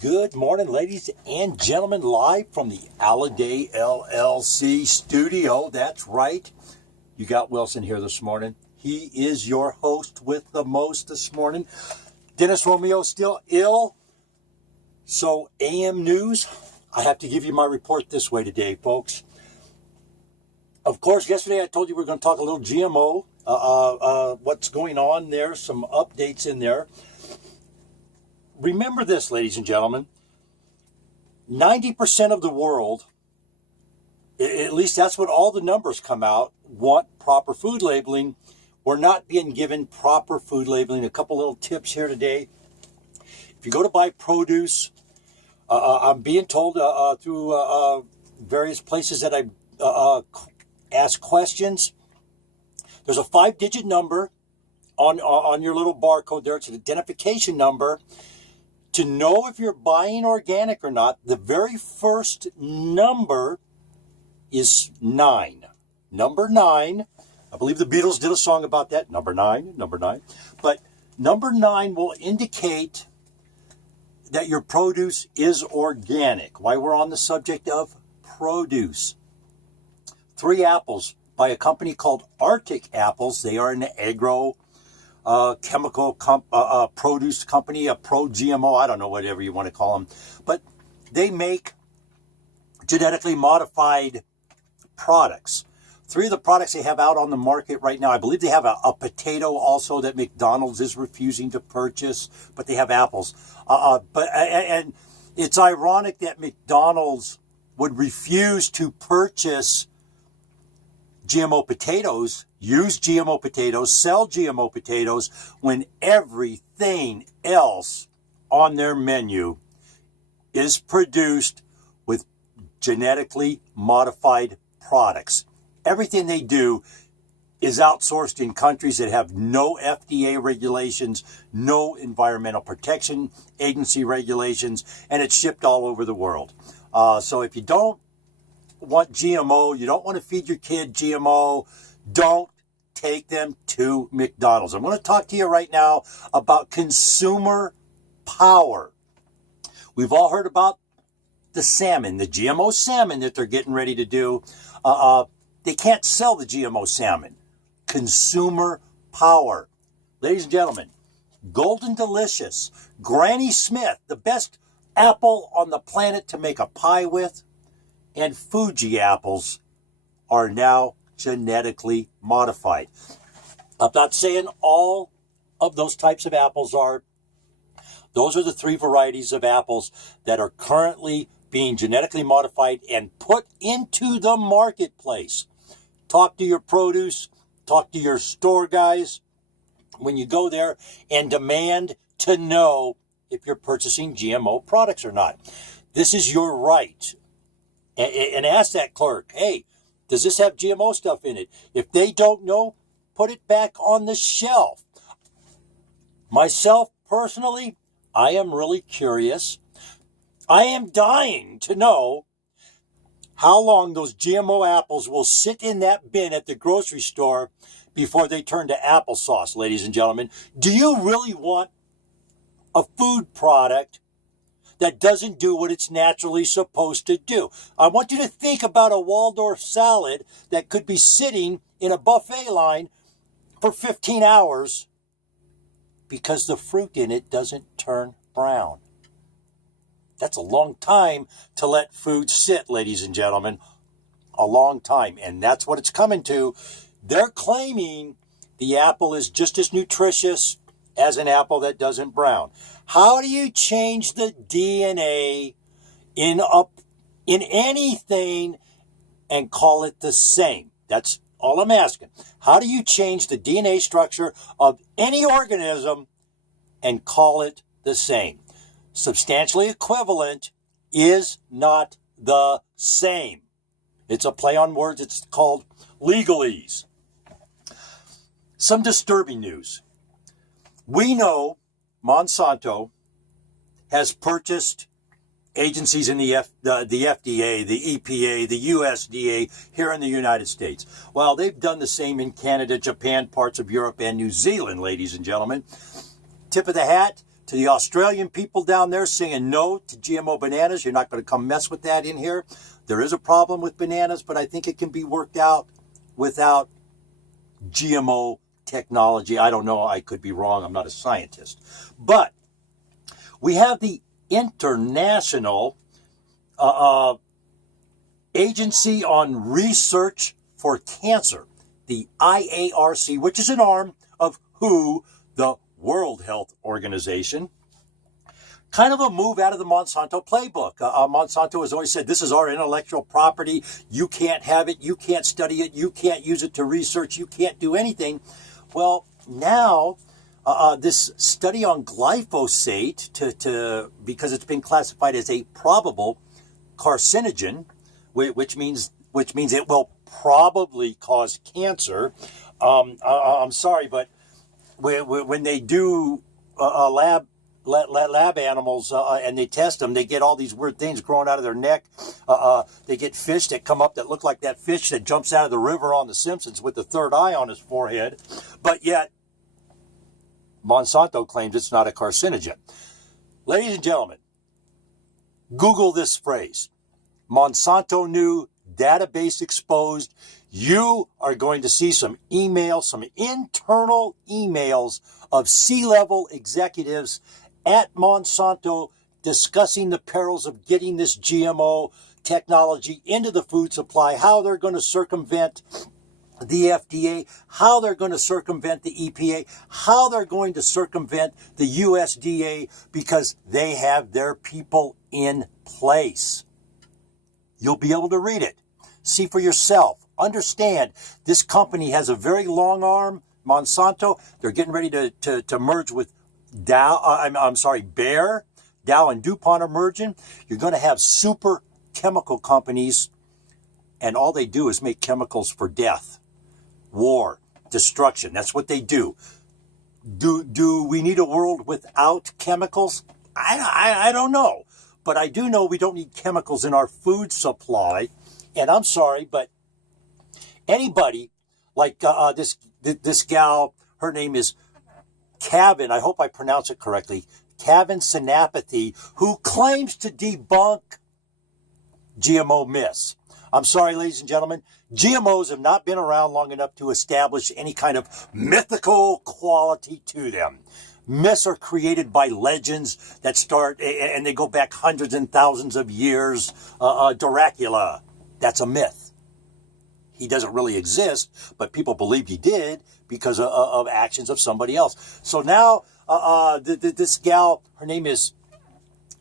Good morning, ladies and gentlemen, live from the Alladay LLC studio. That's right. You got Wilson here this morning. He is your host with the most this morning. Dennis Romeo still ill. So AM News, I have to give you my report this way today, folks. Of course, yesterday I told you we were going to talk a little GMO, what's going on there, some updates in there. Remember this, ladies and gentlemen, 90% of the world, at least that's what all the numbers come out, want proper food labeling. We're not being given proper food labeling. A couple little tips here today. If you go to buy produce, I'm being told through various places that I ask questions, there's a 5-digit number on your little barcode there. It's an identification number. To know if you're buying organic or not, the very first number is 9. Number 9. I believe the Beatles did a song about that. Number 9, number 9. But number 9 will indicate that your produce is organic. Why we're on the subject of produce. 3 apples by a company called Arctic Apples. They are an agro chemical produce company, a pro-GMO, I don't know, whatever you want to call them. But they make genetically modified products. 3 of the products they have out on the market right now, I believe they have a potato also that McDonald's is refusing to purchase, but they have apples. And it's ironic that McDonald's would refuse to purchase GMO potatoes, use GMO potatoes, sell GMO potatoes, when everything else on their menu is produced with genetically modified products. Everything they do is outsourced in countries that have no FDA regulations, no Environmental Protection Agency regulations, and it's shipped all over the world. So if you don't want GMO, you don't want to feed your kid GMO, don't take them to McDonald's. I'm going to talk to you right now about consumer power. We've all heard about the salmon, the GMO salmon that they're getting ready to do. They can't sell the GMO salmon. Consumer power. Ladies and gentlemen, Golden Delicious, Granny Smith, the best apple on the planet to make a pie with, and Fuji apples are now genetically modified. I'm not saying all of those types of apples are. Those are the 3 varieties of apples that are currently being genetically modified and put into the marketplace. Talk to your produce, talk to your store guys when you go there, and demand to know if you're purchasing GMO products or not. This is your right. And ask that clerk, hey, does this have GMO stuff in it? If they don't know, put it back on the shelf. Myself, personally, I am really curious. I am dying to know how long those GMO apples will sit in that bin at the grocery store before they turn to applesauce, ladies and gentlemen. Do you really want a food product that doesn't do what it's naturally supposed to do? I want you to think about a Waldorf salad that could be sitting in a buffet line for 15 hours because the fruit in it doesn't turn brown. That's a long time to let food sit, ladies and gentlemen. A long time. And that's what it's coming to. They're claiming the apple is just as nutritious as an apple that doesn't brown. How do you change the DNA in anything and call it the same? That's all I'm asking. How do you change the DNA structure of any organism and call it the same? Substantially equivalent is not the same. It's a play on words. It's called Legalese. Some disturbing news. We know Monsanto has purchased agencies in the FDA, the EPA, the USDA here in the United States. Well, they've done the same in Canada, Japan, parts of Europe, and New Zealand, ladies and gentlemen. Tip of the hat to To the Australian people down there saying no to GMO bananas, you're not going to come mess with that in here. There is a problem with bananas, but I think it can be worked out without GMO technology. I don't know. I could be wrong. I'm not a scientist. But we have the International Agency on Research for Cancer, the IARC, which is an arm of WHO, the World Health Organization. Kind of a move out of the Monsanto playbook. Monsanto has always said, this is our intellectual property. You can't have it. You can't study it. You can't use it to research. You can't do anything. Well, now this study on glyphosate, because it's been classified as a probable carcinogen, which means it will probably cause cancer. I'm sorry, but when they do lab animals and they test them, they get all these weird things growing out of their neck. They get fish that come up that look like that fish that jumps out of the river on The Simpsons with the third eye on his forehead. But yet, Monsanto claims it's not a carcinogen. Ladies and gentlemen, Google this phrase. Monsanto knew, database exposed. You are going to see some emails, some internal emails of C-level executives at Monsanto discussing the perils of getting this GMO technology into the food supply, how they're going to circumvent the FDA, how they're going to circumvent the EPA, how they're going to circumvent the USDA, because they have their people in place. You'll be able to read it. See for yourself. Understand, this company has a very long arm, Monsanto. They're getting ready to merge with Bayer. Dow and DuPont are merging. You're going to have super chemical companies, and all they do is make chemicals for death, war, destruction. That's what they do. Do we need a world without chemicals? I don't know. But I do know we don't need chemicals in our food supply. And I'm sorry, but anybody like this gal, her name is Kavin, I hope I pronounce it correctly, Kavin Synapathy, who claims to debunk GMO myths. I'm sorry, ladies and gentlemen, GMOs have not been around long enough to establish any kind of mythical quality to them. Myths are created by legends that start, and they go back hundreds and thousands of years. Dracula, that's a myth. He doesn't really exist, but people believed he did because of actions of somebody else. So now, this gal, her name is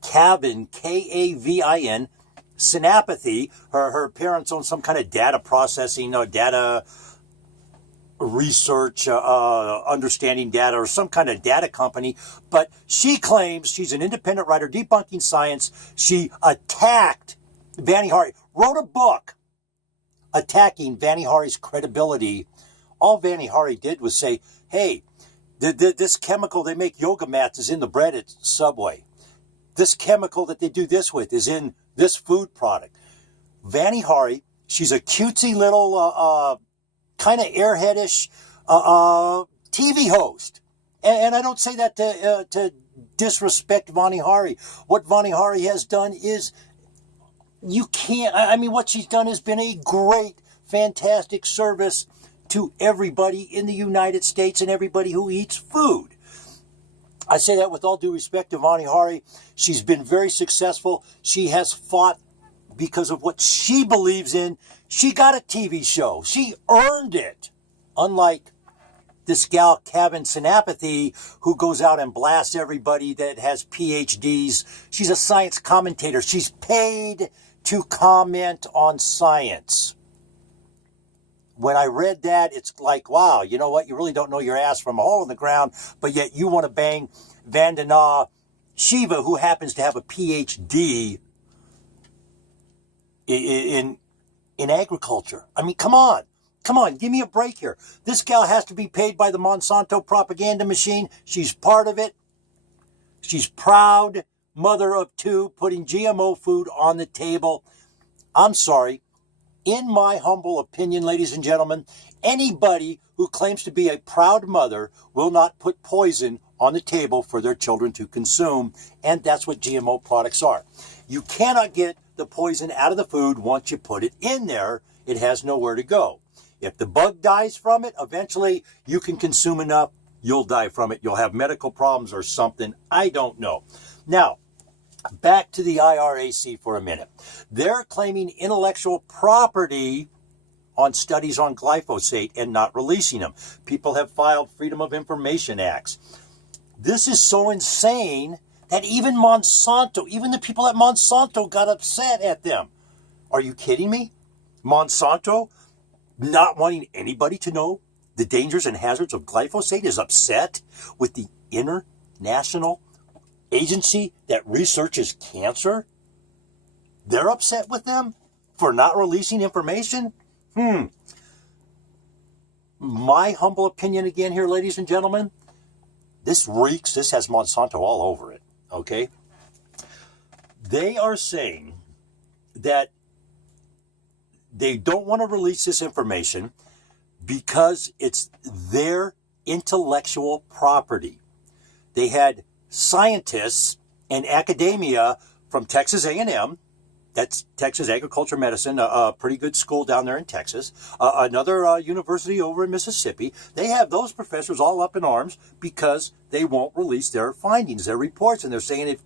Kavin, Kavin, Synapathy. Her parents own some kind of data processing, data research, understanding data, or some kind of data company. But she claims she's an independent writer debunking science. She attacked Vani Hari, wrote a book attacking Vani Hari's credibility. All Vani Hari did was say, hey, this chemical they make yoga mats is in the bread at Subway. This chemical that they do this with is in this food product. Vani Hari, she's a cutesy little kind of airheadish TV host. And I don't say that to disrespect Vani Hari. What Vani Hari has done is, what she's done has been a great, fantastic service to everybody in the United States and everybody who eats food. I say that with all due respect to Vani Hari. She's been very successful. She has fought because of what she believes in. She got a TV show. She earned it. Unlike this gal, Kavin Synapathy, who goes out and blasts everybody that has PhDs. She's a science commentator. She's paid to comment on science. When I read that, it's like, wow, you know what? You really don't know your ass from a hole in the ground, but yet you want to bang Vandana Shiva, who happens to have a PhD in agriculture. I mean, come on, give me a break here. This gal has to be paid by the Monsanto propaganda machine. She's part of it. She's proud mother of two, putting GMO food on the table. I'm sorry. In my humble opinion, ladies and gentlemen, anybody who claims to be a proud mother will not put poison on the table for their children to consume, and that's what GMO products are. You cannot get the poison out of the food once you put it in there. It has nowhere to go. If the bug dies from it, eventually you can consume enough, you'll die from it. You'll have medical problems or something. I don't know. Now, back to the IRAC for a minute. They're claiming intellectual property on studies on glyphosate and not releasing them. People have filed Freedom of Information Acts. This is so insane that even Monsanto, even the people at Monsanto got upset at them. Are you kidding me? Monsanto, not wanting anybody to know the dangers and hazards of glyphosate, is upset with the international agency that researches cancer? They're upset with them for not releasing information? My humble opinion again here, ladies and gentlemen, this reeks, this has Monsanto all over it, okay? They are saying that they don't want to release this information because it's their intellectual property. They had scientists and academia from Texas A&M, that's Texas Agriculture Medicine, a pretty good school down there in Texas, another university over in Mississippi. They have those professors all up in arms because they won't release their findings, their reports, and they're saying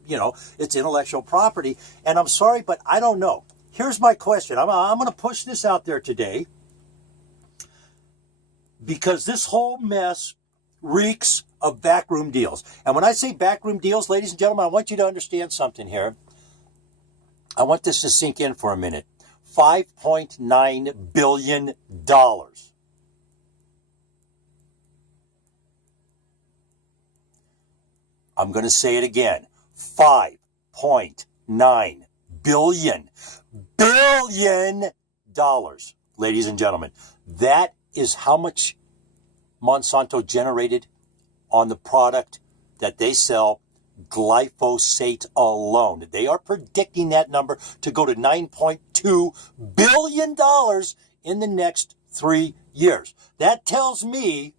it's intellectual property. And I'm sorry, but I don't know. Here's my question. I'm going to push this out there today because this whole mess reeks of backroom deals. And when I say backroom deals, ladies and gentlemen, I want you to understand something here. I want this to sink in for a minute. $5.9 billion. I'm going to say it again. $5.9 billion. Billion dollars, ladies and gentlemen. That is how much Monsanto generated on the product that they sell, glyphosate alone. They are predicting that number to go to $9.2 billion in the next 3 years. That tells me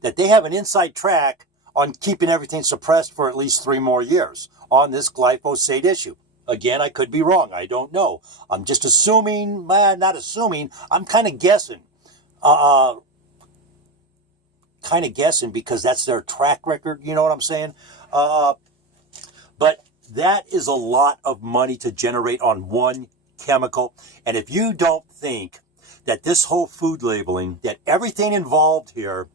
that they have an inside track on keeping everything suppressed for at least 3 more years on this glyphosate issue. Again, I could be wrong. I don't know. I'm just assuming, not assuming, I'm kind of guessing. Because that's their track record, you know what I'm saying? But that is a lot of money to generate on one chemical. And if you don't think that this whole food labeling, that everything involved here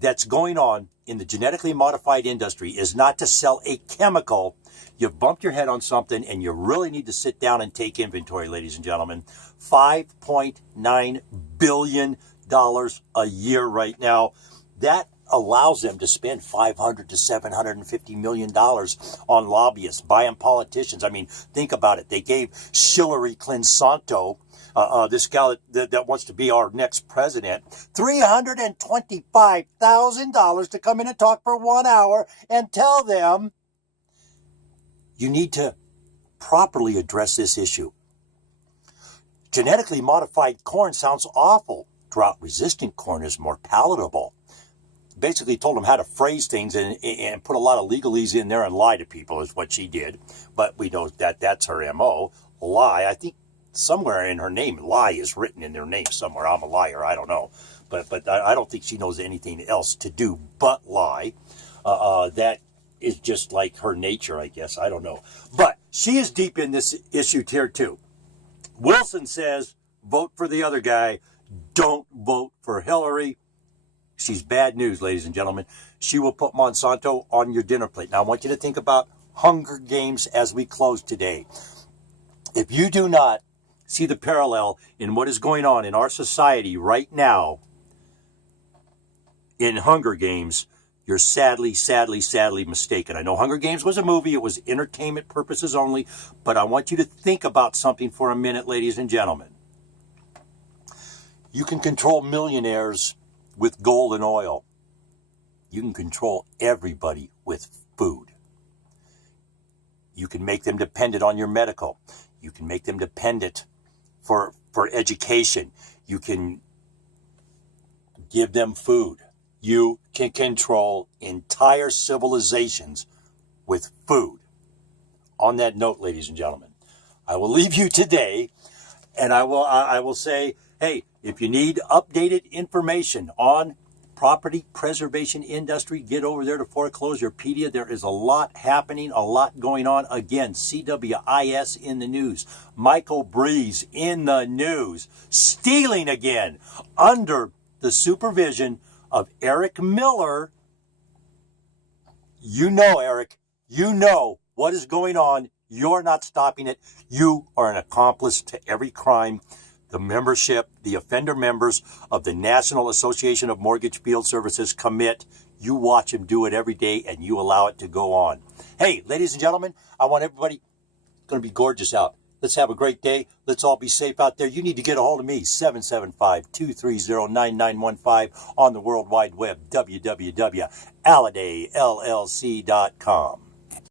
that's going on in the genetically modified industry is not to sell a chemical, you've bumped your head on something and you really need to sit down and take inventory, ladies and gentlemen. $5.9 billion a year right now. That allows them to spend $500 to $750 million on lobbyists, buying politicians. I mean, think about it. They gave Hillary Clinton, this gal that wants to be our next president, $325,000 to come in and talk for 1 hour and tell them you need to properly address this issue. Genetically modified corn sounds awful. Drought-resistant corn is more palatable. Basically told them how to phrase things and put a lot of legalese in there and lie to people is what she did. But we know that that's her MO. Lie. I think somewhere in her name, lie is written in their name somewhere. I'm a liar. I don't know. But I don't think she knows anything else to do but lie. That is just like her nature, I guess. I don't know. But she is deep in this issue here too. Wilson says, vote for the other guy. Don't vote for Hillary. She's bad news, ladies and gentlemen. She will put Monsanto on your dinner plate. Now, I want you to think about Hunger Games as we close today. If you do not see the parallel in what is going on in our society right now in Hunger Games, you're sadly mistaken. I know Hunger Games was a movie. It was entertainment purposes only. But I want you to think about something for a minute, ladies and gentlemen. You can control millionaires with gold and oil. You can control everybody with food. You can make them dependent on your medical. You can make them dependent for education. You can give them food. You can control entire civilizations with food. On that note, ladies and gentlemen, I will leave you today, and I will say, hey, if you need updated information on property preservation industry, get over there to Foreclosurepedia. There is a lot happening, a lot going on. Again, CWIS in the news, Michael Breeze in the news, stealing again under the supervision of Eric Miller. You know, Eric, you know what is going on. You're not stopping it. You are an accomplice to every crime. The membership, the offender members of the National Association of Mortgage Field Services commit. You watch them do it every day, and you allow it to go on. Hey, ladies and gentlemen, I want everybody, going to be gorgeous out. Let's have a great day. Let's all be safe out there. You need to get a hold of me, 775-230-9915 on the World Wide Web, www.alladayllc.com.